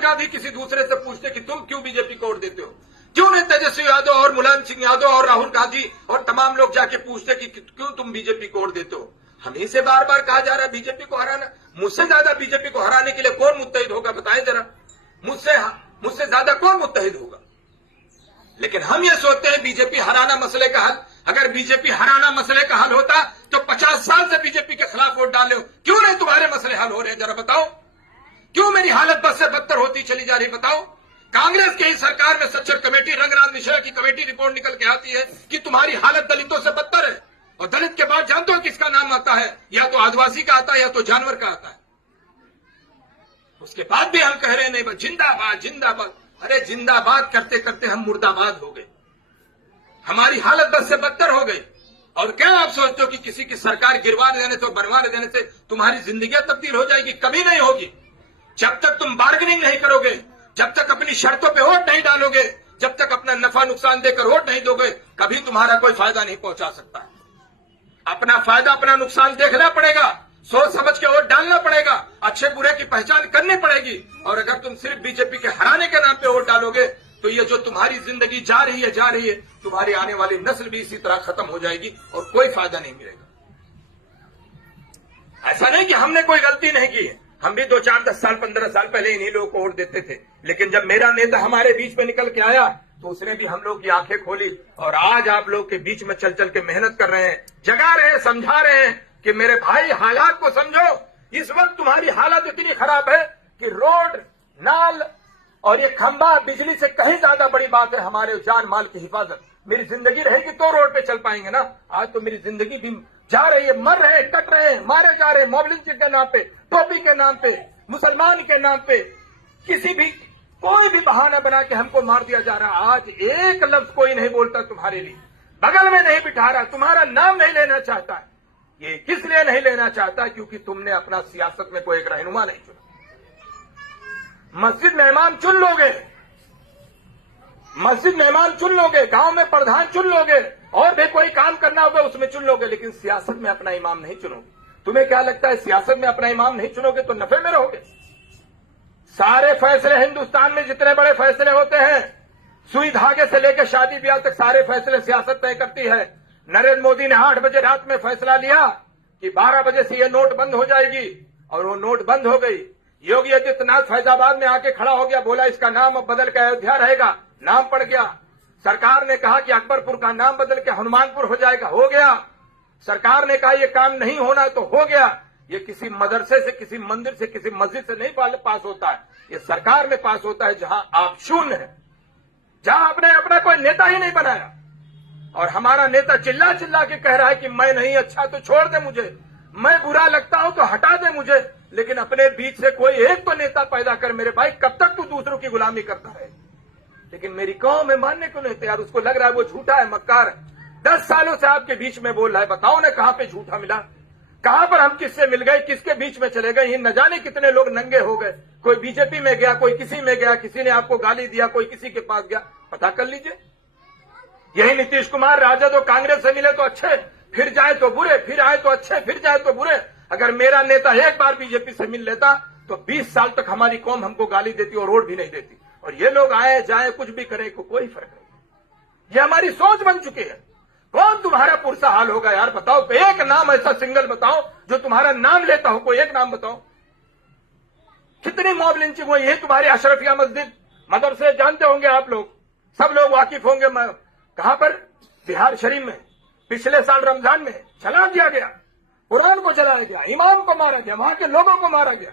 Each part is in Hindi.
गांधी किसी दूसरे से पूछते कि तुम क्यों बीजेपी को वोट देते हो, क्यों नहीं तेजस्वी यादव और मुलायम सिंह यादव और राहुल गांधी और तमाम लोग जाके पूछते कि क्यों तुम बीजेपी को वोट देते हो। हमें से बार बार कहा जा रहा है बीजेपी को हराना। मुझसे ज्यादा बीजेपी को हराने के लिए कौन मुत्तहिद होगा, बताएं जरा। मुझसे ज्यादा कौन मुत्तहिद होगा। लेकिन हम ये सोचते हैं बीजेपी हराना मसले का हल। अगर बीजेपी हराना मसले का हल होता तो 50 साल से बीजेपी के खिलाफ वोट डाले हो, क्यों नहीं तुम्हारे मसले हल हो रहे हैं, जरा बताओ। क्यों मेरी हालत बद से बदतर होती चली जा रही, बताओ। कांग्रेस की ही सरकार में सच्चर कमेटी, रंगनाथ मिश्रा की कमेटी रिपोर्ट निकल के आती है कि तुम्हारी हालत दलितों से बदतर है। और दलित के बाद जानते हो किसका नाम आता है, या तो आदिवासी का आता है या तो जानवर का आता है। उसके बाद भी हम कह रहे हैं नहीं, जिंदाबाद जिंदाबाद। अरे जिंदाबाद करते करते हम मुर्दाबाद हो गए, हमारी हालत बद से बदतर हो गई। और क्या आप सोचते हो कि किसी की सरकार गिरवा देने से, बनवा देने से तुम्हारी जिंदगी तब्दील हो जाएगी? कभी नहीं होगी। जब तक तुम बार्गेनिंग नहीं करोगे, जब तक अपनी शर्तों पे वोट नहीं डालोगे, जब तक अपना नफा नुकसान देकर वोट नहीं दोगे, कभी तुम्हारा कोई फायदा नहीं पहुंचा सकता। अपना फायदा अपना नुकसान देखना पड़ेगा, सोच समझ के वोट डालना पड़ेगा, अच्छे बुरे की पहचान करनी पड़ेगी। और अगर तुम सिर्फ बीजेपी के हराने के नाम पे वोट डालोगे तो ये जो तुम्हारी जिंदगी जा रही है, तुम्हारी आने वाली नस्ल भी इसी तरह खत्म हो जाएगी और कोई फायदा नहीं मिलेगा। ऐसा नहीं कि हमने कोई गलती नहीं की है, हम भी 2, 4, 10 साल 15 साल पहले इन्हीं लोगों को वोट देते थे। लेकिन जब मेरा नेता हमारे बीच में निकल के आया तो उसने भी हम लोग की आंखें खोली। और आज आप लोग के बीच में चल चल के मेहनत कर रहे हैं, जगा रहे हैं, समझा रहे हैं कि मेरे भाई हालात को समझो। इस वक्त तुम्हारी हालत इतनी खराब है कि रोड, नाल और ये खंभा बिजली से कहीं ज्यादा बड़ी बात है हमारे जान माल की हिफाजत। मेरी जिंदगी रहेगी तो रोड पे चल पाएंगे ना। आज तो मेरी जिंदगी भी जा रही है, मर रहे हैं, कट रहे हैं, मारे जा रहे हैं, मॉबलिंग के नाम पे, टोपी के नाम पे, मुसलमान के नाम पे, किसी भी कोई भी बहाना बना के हमको मार दिया जा रहा। आज एक लफ्ज कोई नहीं बोलता तुम्हारे लिए, बगल में नहीं बिठा रहा, तुम्हारा नाम नहीं लेना चाहता है। ये किस लिए नहीं लेना चाहता? क्योंकि तुमने अपना सियासत में कोई एक रहनुमा नहीं चुना। मस्जिद में इमाम चुन लोगे, मस्जिद में इमाम चुन लोगे, गांव में प्रधान चुन लोगे, और भी कोई काम करना होगा उसमें चुन लोगे, लेकिन सियासत में अपना इमाम नहीं चुनोगे। तुम्हें क्या लगता है सियासत में अपना इमाम नहीं चुनोगे तो नफे में रहोगे? सारे फैसले हिंदुस्तान में जितने बड़े फैसले होते हैं, सुई धागे से लेकर शादी ब्याह तक सारे फैसले सियासत तय करती है। नरेंद्र मोदी ने 8 बजे रात में फैसला लिया कि 12 बजे से ये नोट बंद हो जाएगी, और वो नोट बंद हो गई। योगी आदित्यनाथ फैजाबाद में आके खड़ा हो गया, बोला इसका नाम अब बदल के अयोध्या रहेगा, नाम पड़ गया। सरकार ने कहा कि अकबरपुर का नाम बदल के हनुमानपुर हो जाएगा, हो गया। सरकार ने कहा ये काम नहीं होना तो हो गया। ये किसी मदरसे से, किसी मंदिर से, किसी मस्जिद से नहीं पास होता है, ये सरकार में पास होता है, जहां आप शून्य है, जहां आपने अपना कोई नेता ही नहीं बनाया। और हमारा नेता चिल्ला चिल्ला के कह रहा है कि मैं नहीं अच्छा तो छोड़ दे मुझे, मैं बुरा लगता हूं तो हटा दे मुझे, लेकिन अपने बीच से कोई एक तो नेता पैदा कर मेरे भाई। कब तक तू दूसरों की गुलामी करता है? लेकिन मेरी कौम में मानने को नहीं तैयार। उसको लग रहा है वो झूठा है, मक्कार है। 10 सालों से आपके बीच में बोल रहा है, बताओ ना कहां पे झूठा मिला, कहां पर हम किससे मिल गए, किसके बीच में चले गए? ये न जाने कितने लोग नंगे हो गए, कोई बीजेपी में गया, कोई किसी में गया, किसी ने आपको गाली दिया, कोई किसी के पास गया, पता कर लीजिए। यही नीतीश कुमार राजद और कांग्रेस से मिले तो अच्छे, फिर जाए तो बुरे, फिर आए तो अच्छे, फिर जाए तो बुरे। अगर मेरा नेता एक बार बीजेपी से मिल लेता तो 20 साल तक हमारी कौम हमको गाली देती और वोट भी नहीं देती। और ये लोग आए जाए कुछ भी करें को कोई फर्क नहीं। ये हमारी सोच बन चुकी है। कौन तुम्हारा पुरसा हाल होगा यार, बताओ तो। एक नाम ऐसा सिंगल बताओ जो तुम्हारा नाम लेता हो, कोई एक नाम बताओ। कितनी मॉब लिंचिंग हुई है तुम्हारी अशरफिया मस्जिद, मदरसे जानते होंगे आप लोग, सब लोग वाकिफ होंगे। कहां पर? बिहार शरीफ में पिछले साल रमजान में जला दिया गया, कुरान को जलाया गया, इमाम को मारा गया, वहां के लोगों को मारा गया।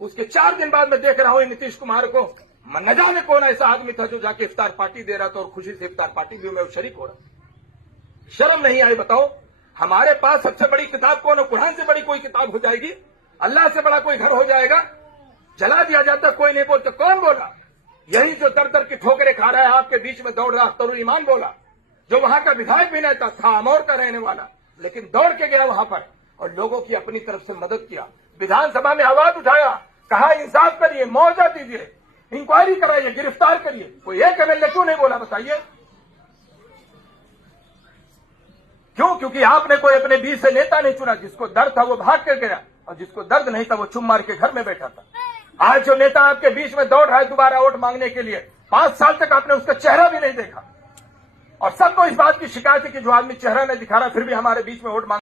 उसके 4 दिन बाद मैं देख रहा हूं नीतीश कुमार को, न जाने कौन ऐसा आदमी था जो जाके इफ्तार पार्टी दे रहा था, और खुशी से इफ्तार पार्टी भी मैं शरीक हो रहा। शर्म नहीं आई? बताओ। हमारे पास सबसे बड़ी किताब कौन है? कुरान से बड़ी कोई किताब हो जाएगी? अल्लाह से बड़ा कोई घर हो जाएगा? जला दिया जाता, कोई नहीं बोलता। कौन बोला? यही जो दर दर की ठोकरें खा रहा है, आपके बीच में दौड़ रहा अख्तरुल ईमान बोला, जो वहां का विधायक भी नहीं था, अमौर का रहने वाला, लेकिन दौड़ के गया वहां पर और लोगों की अपनी तरफ से मदद किया। विधानसभा में आवाज उठाया, कहा इंसाफ करिए, मुआवजा दीजिए, इंक्वायरी कराइए, गिरफ्तार करिए। कोई एक एमएलए क्यों नहीं बोला, बताइए क्यों? क्योंकि आपने कोई अपने बीच से नेता नहीं चुना। जिसको दर्द था वो भाग कर गया, और जिसको दर्द नहीं था वो चुप मार के घर में बैठा था। आज जो नेता आपके बीच में दौड़ रहा है दोबारा वोट मांगने के लिए, 5 साल तक आपने उसका चेहरा भी नहीं देखा, और सबको इस बात की शिकायत है कि जो आदमी चेहरा नहीं दिखा रहा फिर भी हमारे बीच में वोट मांग